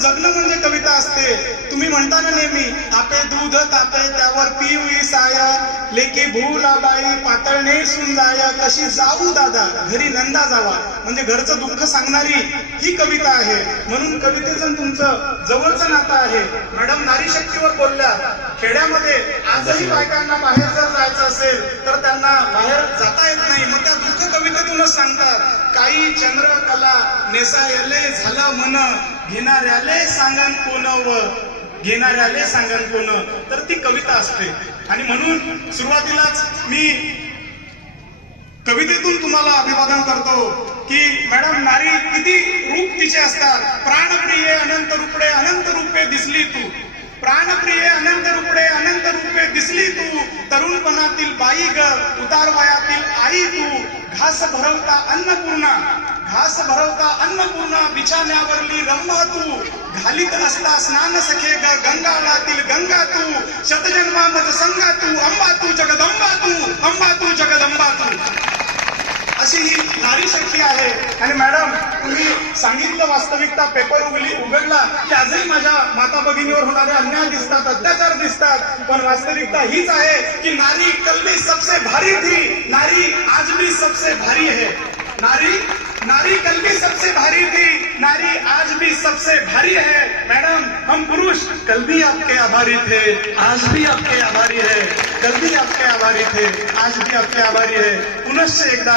जगणं म्हणजे कविता असते. तुम्ही म्हणता ना नेहमी तापे दूध तापे त्यावर पिवळी साया. लेकी भूला बाई पातळणे सुंदाया. जाया कशी जाऊ दादा घरी नंदा जावा. म्हणजे घरचं दुःख सांगणारी ही कविता आहे. म्हणून कवितेचं तुमचं जवळचं नातं आहे. मॅडम नारी शक्तीवर बोलल्या खेड्यामध्ये आजही बायकांना बाहेर जर जायचं असेल तर त्यांना बाहेर जाता येत नाही. मग त्या दुःख कवितेतूनच सांगतात. काही चंद्रकला नेसायले झालं मन घेणाऱ्याले सांगन कोण व घेणाऱ्याले सांगाल कोण तर ती कविता असते. आणि म्हणून सुरुवातीलाच मी कवितेतून तुम्हाला अभिवादन करतो की मॅडम नारी किती रूप तिचे असतात. प्राणप्रिय अनंत रूपडे अनंत रूपे दिसली तू. प्राणप्रिय अनंत रूपडे अनंत रूपे दिसली तू. तरुणपणातील बाई ग उतारवायातील आई तू. घास भरवता अन्नपूर्णा. घास भरवता अन्नपूर्णा बिछाण्यावरली रंभा तू. घालीत असता स्नान सखे ग गंगाळातील गंगा तू. शतजन्मामत संगा तू अंबा तू जगदंबा तू अंबा तू जगदंबा तू. अशी ही नारी शक्ती आहे. आणि मॅडम तुम्ही सांगितलं वास्तविकता पेपर उघडली उघडला की आजही माझ्या माता भगिनीवर होणारे अन्याय दिसतात अत्याचार दिसतात. पण वास्तविकता हीच आहे की नारी कल भी सबसे भारी थी. नारी आज भी सबसे भारी है. नारी नारी कल भी सबसे भारी थी नारी आज भी सबसे भारी है। मैडम हम पुरुष कल भी आपके आभारी थे आज भी आपके आभारी है। कल भी आपके आभारी थे आज भी आपके आभारी है। पुनश्च एकदा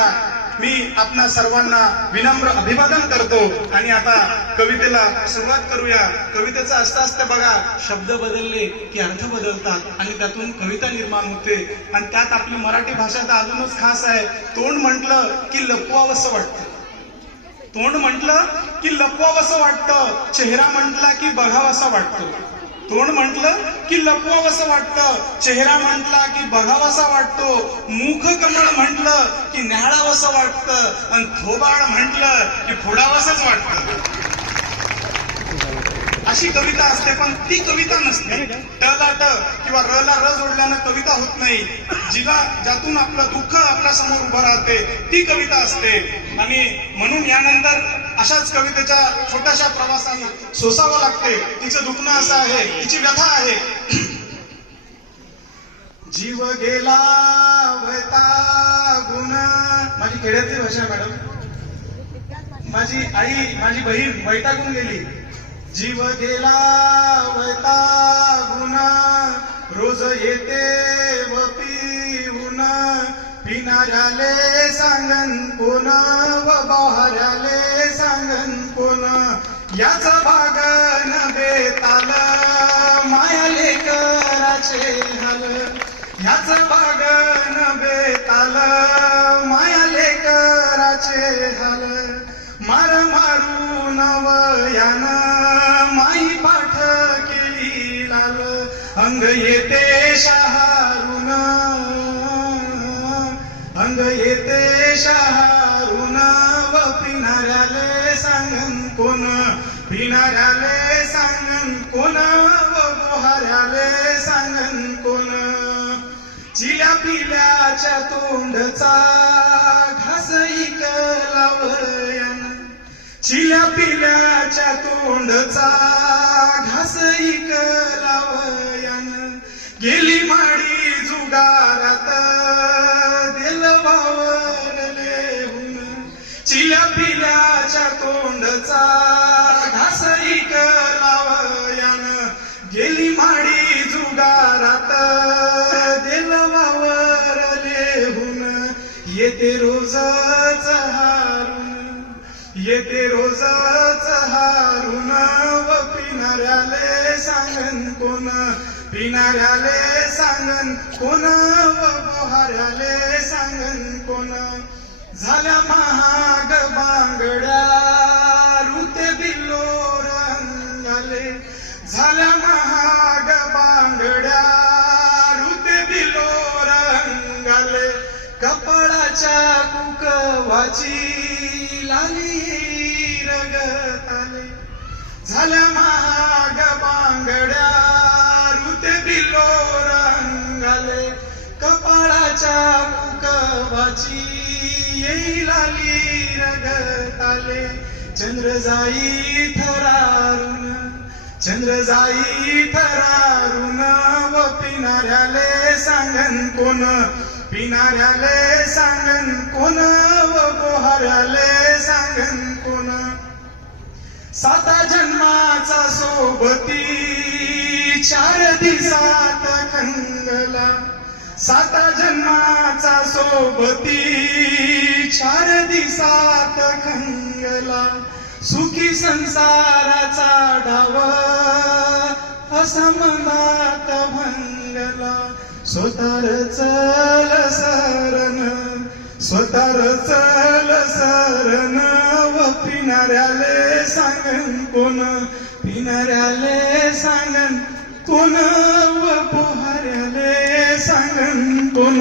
मी आपणा सर्वांना विनम्र अभिवादन करतो आणि आता कवितेला सुरुवात करूया. कवितेचं असतं असतं बघा. शब्द बदलले की अर्थ बदलतात आणि त्यातून कविता निर्माण होते. आणि त्यात आपली मराठी भाषा तर अजूनच खास आहे. तोंड म्हटलं की लपवावंसं वाटतं. तोंड म्हटलं की लपवावंसं वाटतं चेहरा म्हटला की बघावासा वाटतो. तोंड म्हटलं की लपवावंसं वाटतं चेहरा म्हटला की बघावासा वाटतो. मुख कमळ म्हटलं की न्याहाळावंसं वाटतं. आणि थोबाड म्हटलं की फोडावंसंच वाटतं. अशी कविता असते पण ती कविता नसते. ट ला ट किंवा र ला र जोडल्यानं कविता होत नाही. जिला ज्यातून आपलं दुःख आपल्यासमोर उभं राहते ती कविता असते. आणि म्हणून यानंतर अशाच कवितेच्या छोट्याशा प्रवासाने सोसावं लागते. तिचं दुखणं असं आहे तिची व्यथा आहे. जीव गेला गुण. माझी खेड्यातली भाषा मॅडम. माझी आई माझी बहीण वैतागून गेली. जीव गेला गुना रोज येते व पिऊन. पिणाऱ्याले सांगन कोण व बहाऱ्याले सांगन कोण? याच भाग नवे ताल मायाले कराचे हल. याच भाग नवे ताल अंग येते शहारून अंग येते शहारून व पिणाऱ्याले सांगन कोण? पिणाऱ्याले सांगन कोण? व बोहाऱ्याले सांगन कोण? चिल्या पिल्याच्या तोंडचा घास इकलावयन. चिल्या पिल्याच्या तोंडचा घास इकलावयन. गेली माडी जुगारात. दिल वावरले हुन चिल्या पिल्याच्या तोंडचा घास इकलावयन गेली माडी जुगारात. दिल वावरले हुन येते रोजच हारून. येते रोजच हारून. व पिणाऱ्याले सांगन कोण पिणाऱ्याले सांगन कोण व बोहाऱ्याले सांगन कोण? झाल्या महाग बांगड्या ऋते बिल्लो रंगाले. झाल्या महाग बांगड्या ऋते बिलो रंगाले. कपाळाच्या कुकवाची लाली रगताले. झाल्या महाग बांगड्या रुते बिलो रंगाले कपाळाच्या मुकवाची येई लाली रगताले. चंद्र जाई थरारून चंद्र जाई थरारून व पिणाऱ्याले सांगन कोण? पिणाऱ्याले सांगन कोण व बोहाऱ्याले सांगन कोण? साता जन्माचा सोबती चार दिसात खंगला साता जन्माचा सोबती. चार दिसात खंगला सुखी संसाराचा डाव. असमनात भंगला. स्वतार चल सरण स्वतार चल सरण व पिणाऱ्याले सांगन कोण? पिणाऱ्याले सांगन कोण व सांगन कोण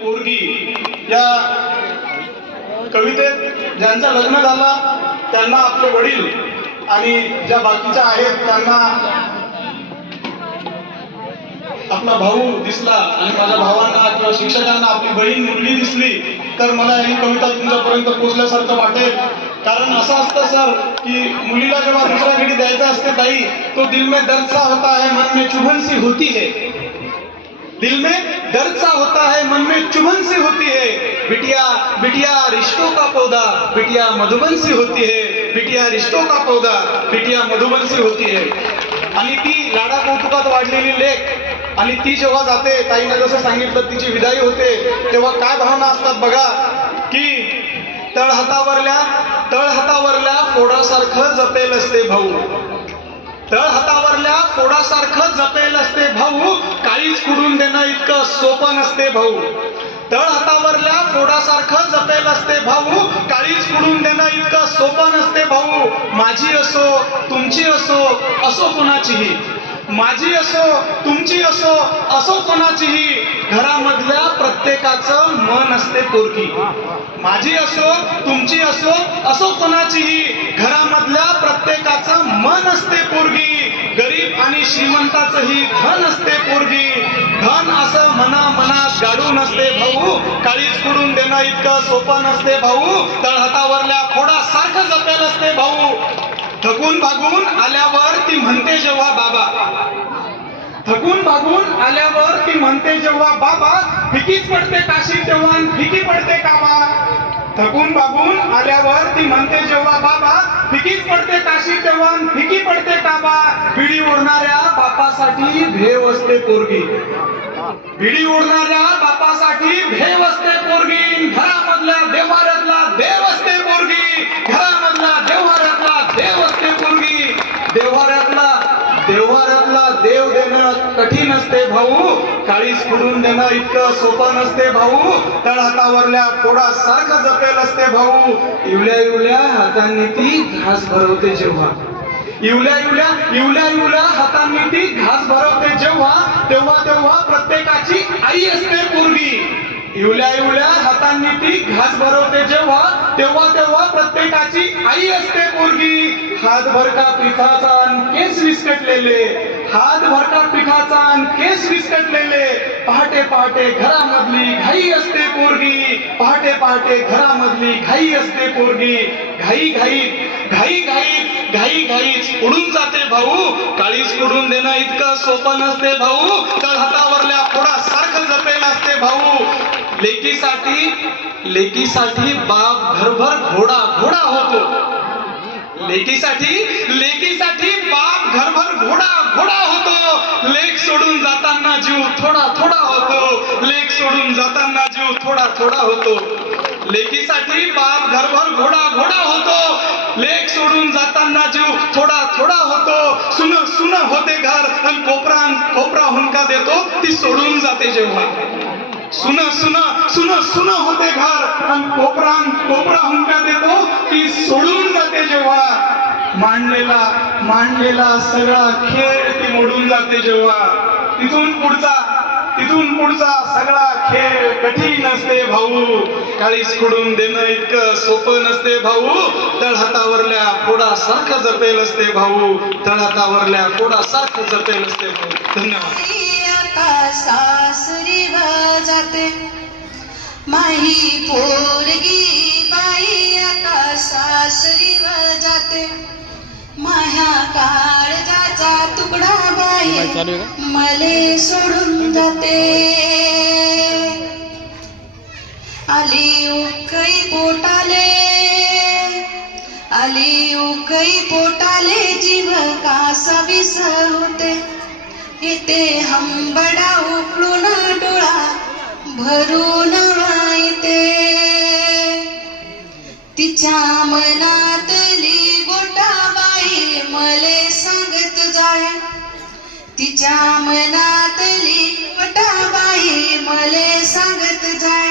पोरगी या कवितेत ज्यांचा लग्न झाला त्यांना आपले वडील आणि ज्या बाकीच्या आहेत त्यांना आपला भाऊ दिसला आणि माझ्या भावांना किंवा शिक्षकांना आपली बहीण मुलगी दिसली तर मला ही कविता तुमच्यापर्यंत पोहोचल्यासारखं वाटेल. कारण असं असतं सर की मुलीला जेव्हा दुसऱ्या घडी द्यायचं असते ताई तो दिल में दर्द सा होता है मन में चुभन सी होती है. दिल में दर्द सा होता है मन में चुभन सी होती है. बिटिया बिटिया रिश्तों का पौधा बिटिया मधुबन सी होती है. बिटिया रिश्तों का पौधा बिटिया मधुबन सी होती है. आणि ती लाडा कौतुकात वाढलेली लेख आणि ती जेव्हा जाते ताईने जसं सांगितलं तिची विदाई होते तेव्हा काय भावना असतात बघा की तळ हातावरल्या तळ हातावरल्या फोडासारखं जपेल असते भाऊ. तळ हातावरल्या फोडासारखं जपेल असते भाऊ. काहीच कुडून देणं इतकं सोपं नसते भाऊ. तळ हातावरल्या फोडासारखं जपेल असते भाऊ. काळीच कुडून देणं इतकं सोपं नसते भाऊ. माझी असो तुमची असो असो कुणाचीही. माझी असो तुमची असो असो कोणाचीही घरामधल्या प्रत्येकाचं मन असते पोरकी माझी असो तुमची असो असो कोणाचीही घरामधल्या प्रत्येकाचं मन असते पोरगी. गरीब आणि श्रीमंताचंही धन असते पोरगी. धन असं मना मनात गाडून असते भाऊ. काळीच कुडून देणं इतकं सोपं नसते भाऊ. तळहातावरल्या खोडासारखं जपेल असते भाऊ. थकून भागून आल्यावर ती म्हणते जेव्हा बाबा. थकून भागून आल्यावर ती म्हणते जेव्हा बाबा फिकीच पडते काशी तेव्हा फिकी पडते काबा थकून भागून आल्यावर ती म्हणते जेव्हा बाबा फिकीच पडते काशी तेव्हा फिकी पडते काबा पिढी ओढणाऱ्या बापासाठी भेव असते पोरगी. पिढी ओढणाऱ्या बापासाठी भेव असते पोरगी. घरामधल्या देवाऱ्यातला देव असते पोरगी. घरामधला देवाऱ्यातला असते पोरगी देवाऱ्यातला देवाऱ्यातला देव देणं कठीण असते भाऊ. काळीस फुडून देणं इतकं सोपं नसते भाऊ. तळहातावरल्या फोडा सारखं जपेल असते भाऊ. इवल्या इवल्या हातांनी ती घास भरवते जेव्हा. इवल्या इवल्या इवल्या इवल्या हातांनी ती घास भरवते जेव्हा तेव्हा तेव्हा प्रत्येकाची आई असते पोरगी इवल्या इवल्या हातांनी ती घास भरवते जेव्हा तेव्हा तेव्हा प्रत्येकाची आई असते पोरगी हात का पिठाचा केस विस्कटलेले. हात का पिठाचा अन केस विस्कटलेले. पहाटे पहाटे घरामधली घाई असते पोरगी. पहाटे पहाटे घरामधली घाई असते पोरगी. घाई घाई घाई घाई घाई घाईच उडून जाते भाऊ. काळीच उडून देणं इतकं सोपं नसते भाऊ. तर हातावरल्या फोडा सारखं जपे नसते भाऊ. लेकीसाठी लेकीसाठी बाप घरभर घोडा घोडा होतो. लेकीसाठी लेकीसाठी बाप घरभर घोडा घोडा होतो. लेक सोडून जाताना जीव थोडा थोडा होतो. लेक सोडून जाताना जीव थोडा थोडा होतो. लेकीसाठी बाप घरभर घोडा घोडा होतो. लेक सोडून जाताना जीव थोडा थोडा होतो. सुन सुन होते घर आणि कोपरा कोपरा हुंका देतो ती सोडून जाते जेव्हा. सुन सुन सुन सुन होते घर. आणि कोपरा कोपरा हुंका देतो ती सोडून जाते जेव्हा. मांडलेला मांडलेला सगळा खेळ ती मोडून जाते जेव्हा. तिथून पुढचा तिथून पुढचा सगळा खेळ कठीण असते भाऊ. काळीस कुडून देणं इतकं सोपं नसते भाऊ. तळहातावरल्या फोडा सारखं जपेल असते भाऊ. तळहातावरल्या फोडा सारखं जपेल असते भाऊ. धन्यवाद. सासरी व जाते माही पोरगी बाई सासरी व जाते माह्या काळजाचा तुकडा बाई मले सोडून जाते. आली उकई पोटाले. आली उकई पोटाले जीव कासा विस होते. येते हंबडा उकळून डोळा भरून वाईते तिच्या मनातली गोटाबाई मले सांगत जाय. तिच्या मनातली गोटाबाई मले सांगत जाय.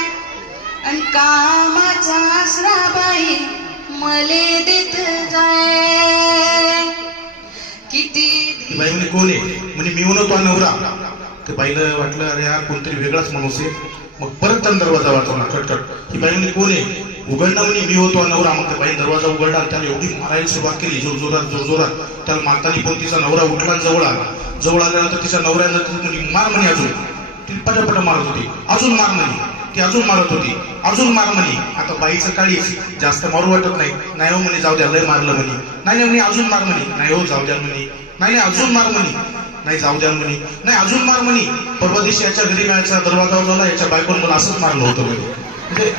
आणि कामाचा आसरा बाई मले देत जाय. बाई म्हणे कोण आहे? म्हणजे मी म्हणतो हा नवरा. ते बाईला वाटलं अरे यार कोणतरी वेगळाच माणूस आहे. मग परत त्यानं दरवाजा वाचवला खटखट ही बाई म्हणे कोण आहे? उघडणं म्हणे मी होतो नवरा. मग बाई दरवाजा उघडला त्याने त्याला एवढी मारायला सुरुवात केली जोरजोरात जोरजोरात त्याला मारताना पण तिचा नवरा उठला आणि जवळ आला. जवळ आल्यानंतर तिच्या नवऱ्यानं ती म्हणे मार म्हणे अजून. ती पटापट मारत होती. अजून मार म्हणे. ती अजून मारत होती. अजून मार म्हणे. आता बाईचं काळीच. जास्त मारू वाटत नाही. नाही हो म्हणे जाऊ द्या लय मारलं म्हणे. नाही नाही म्हणे अजून मार म्हणे. नाही हो जाऊ द्या म्हणे. नाही नाही अजून मार म्हणे. नाही जाऊ द्या म्हणे. नाही अजून मार म्हणे. परवा दिवशी याच्या घरी मिळायचा दरवाजा झाला याच्या बायकोन मला असंच मारलं होतं म्हणे. म्हणजे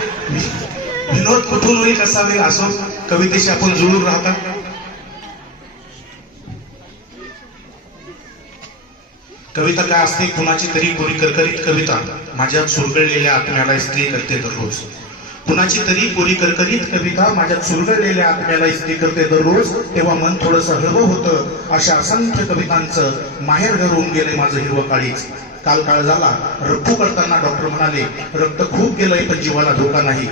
विनोद कुठून होईल कसा होईल असं कवितेशी आपण जुळून राहतात. कविता काय असते कुणाची तरी कोणी करकरीत कविता. माझ्या सुरगळलेल्या आत्म्याला स्त्री करते दररोज. कुणाची तरी कोणी करकरीत कविता माझ्या सुरगळलेल्या आत्म्याला स्त्री करते दररोज. तेव्हा मन थोडस हळवं होतं अशा असंख्य कवितांचं माहेर घरून गेले माझं हिरवं काळीच. काल काळ झाला रक्तू करताना डॉक्टर म्हणाले रक्त खूप गेलंय पण जीवाला धोका नाही.